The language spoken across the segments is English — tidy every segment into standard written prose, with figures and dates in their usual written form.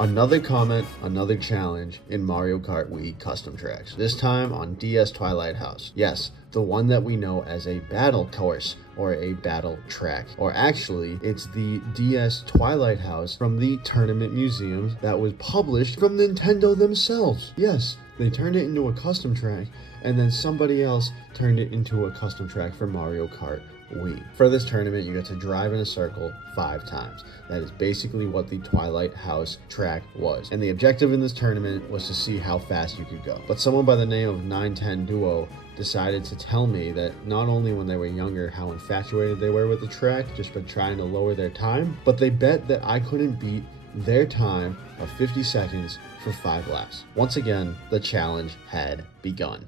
Another comment, another challenge in Mario Kart Wii custom tracks. This time on DS Twilight House. Yes, the one that we know as a battle course or a battle track. Or actually, it's the DS Twilight House from the Tournament Museum that was published from Nintendo themselves. Yes, they turned it into a custom track, and then somebody else turned it into a custom track for Mario Kart Wii. For this tournament, you get to drive in a circle 5 times. That is basically what the Twilight House track was. And the objective in this tournament was to see how fast you could go. But someone by the name of 910 Duo decided to tell me that not only when they were younger how infatuated they were with the track, just by trying to lower their time, but they bet that I couldn't beat their time of 50 seconds for 5 laps. Once again, the challenge had begun.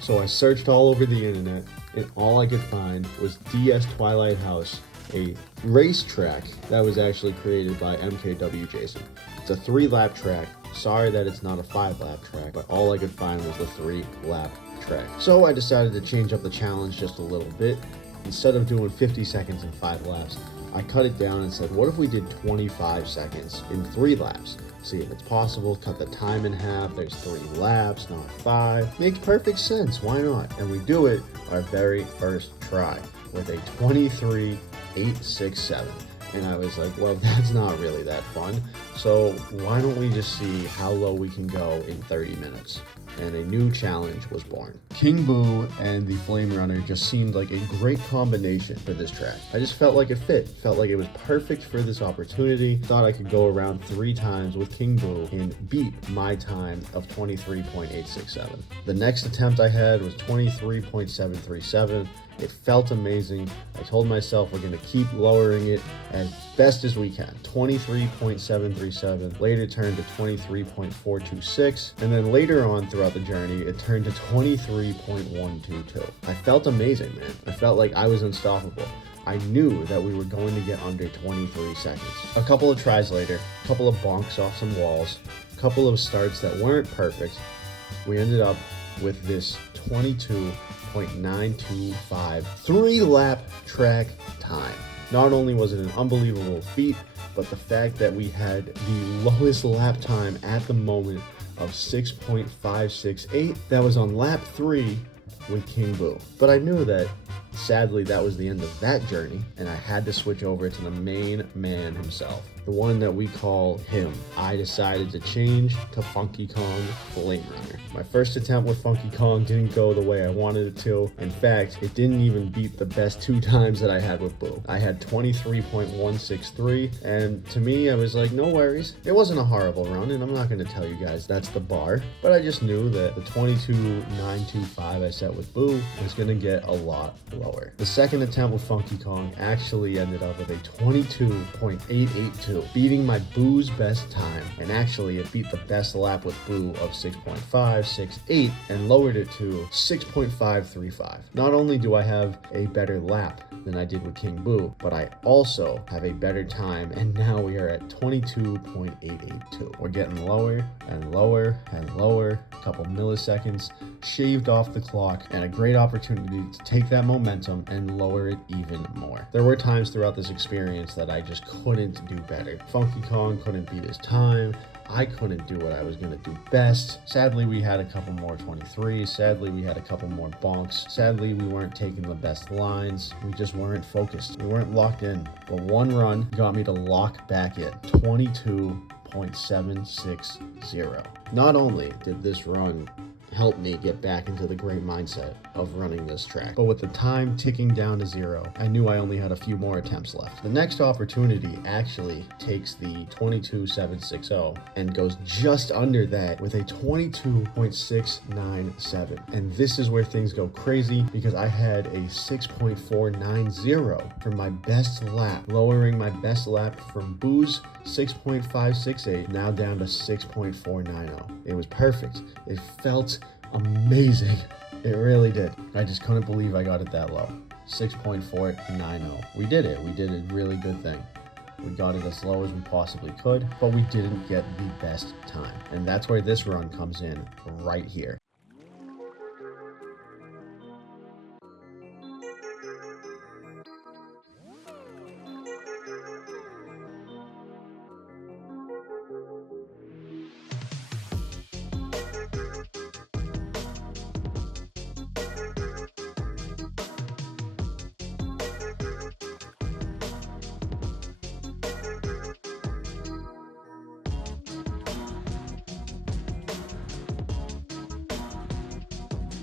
So I searched all over the internet, and all I could find was DS Twilight House, a racetrack that was actually created by mkwjason. It's a 3-lap track. Sorry that it's not a 5-lap track, but all I could find was the 3-lap track. So I decided to change up the challenge just a little bit. Instead of doing 50 seconds in 5 laps, I cut it down and said, what if we did 25 seconds in 3 laps? See if it's possible, cut the time in half, there's 3 laps, not 5. Makes perfect sense, why not? And we do it our very first try with a 23.867. And I was like, well, that's not really that fun. So why don't we just see how low we can go in 30 minutes? And a new challenge was born. King Boo and the Flame Runner just seemed like a great combination for this track. I just felt like it fit, felt like it was perfect for this opportunity. Thought I could go around 3 times with King Boo and beat my time of 23.867. The next attempt I had was 23.737. It felt amazing. I told myself we're going to keep lowering it as best as we can. 23.737, later turned to 23.426, and then later on throughout the journey, it turned to 23.122. I felt amazing, man. I felt like I was unstoppable. I knew that we were going to get under 23 seconds. A couple of tries later, a couple of bonks off some walls, a couple of starts that weren't perfect, we ended up with this 22.925 3-lap track time. Not only was it an unbelievable feat, but the fact that we had the lowest lap time at the moment of 6.568, that was on lap 3 with King Boo. But I knew that sadly that was the end of that journey, and I had to switch over to the main man himself, the one that we call him. I decided to change to Funky Kong Flame Runner. My first attempt with Funky Kong didn't go the way I wanted it to. In fact, it didn't even beat the best 2 times that I had with Boo. I had 23.163, and to me, I was like, no worries. It wasn't a horrible run, and I'm not going to tell you guys that's the bar, but I just knew that the 22.925 I set with Boo was going to get a lot lower. The second attempt with Funky Kong actually ended up with a 22.882, beating my Boo's best time, and actually it beat the best lap with Boo of 6.568 and lowered it to 6.535. Not only do I have a better lap than I did with King Boo, but I also have a better time, and now we are at 22.882. We're getting lower and lower and lower, a couple milliseconds shaved off the clock, and a great opportunity to take that momentum and lower it even more. There were times throughout this experience that I just couldn't do better. Funky Kong couldn't beat his time. I couldn't do what I was going to do best. Sadly, we had a couple more 23s. Sadly, we had a couple more bonks. Sadly, we weren't taking the best lines. We just weren't focused. We weren't locked in. But one run got me to lock back in. 22.760. Not only did this run help me get back into the great mindset of running this track, but with the time ticking down to 0, I knew I only had a few more attempts left. The next opportunity actually takes the 22.760 and goes just under that with a 22.697. And this is where things go crazy, because I had a 6.490 for my best lap, lowering my best lap from Boo's 6.568 now down to 6.490. It was perfect. It felt amazing. It really did. I just couldn't believe I got it that low. 6.490. We did it. We did a really good thing. We got it as low as we possibly could, but we didn't get the best time. And that's where this run comes in right here.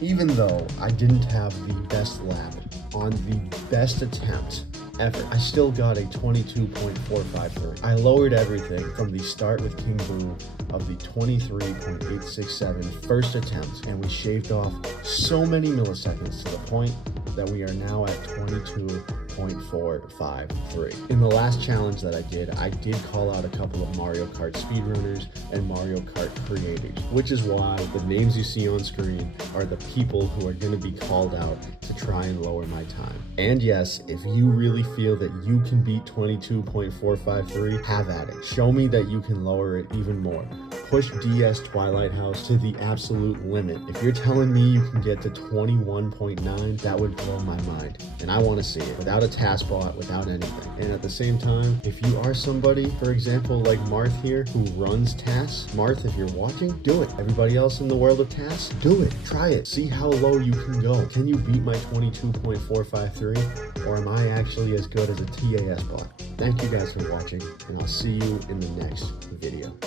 Even though I didn't have the best lap on the best attempt ever, I still got a 22.453. I lowered everything from the start with King Boo of the 23.867 first attempt, and we shaved off so many milliseconds to the point that we are now at 22.453. In the last challenge that I did call out a couple of Mario Kart speedrunners and Mario Kart creators, which is why the names you see on screen are the people who are going to be called out to try and lower my time. And yes, if you really feel that you can beat 22.453, have at it. Show me that you can lower it even more. Push DS Twilight House to the absolute limit. If you're telling me you can get to 21.9, that would blow my mind. And I want to see it without a task bot, without anything. And at the same time, if you are somebody, for example, like Marth here, who runs tasks, Marth, if you're watching, do it. Everybody else in the world of tasks, do it. Try it. See how low you can go. Can you beat my 22.453? Or am I actually as good as a TAS bot? Thank you guys for watching, and I'll see you in the next video.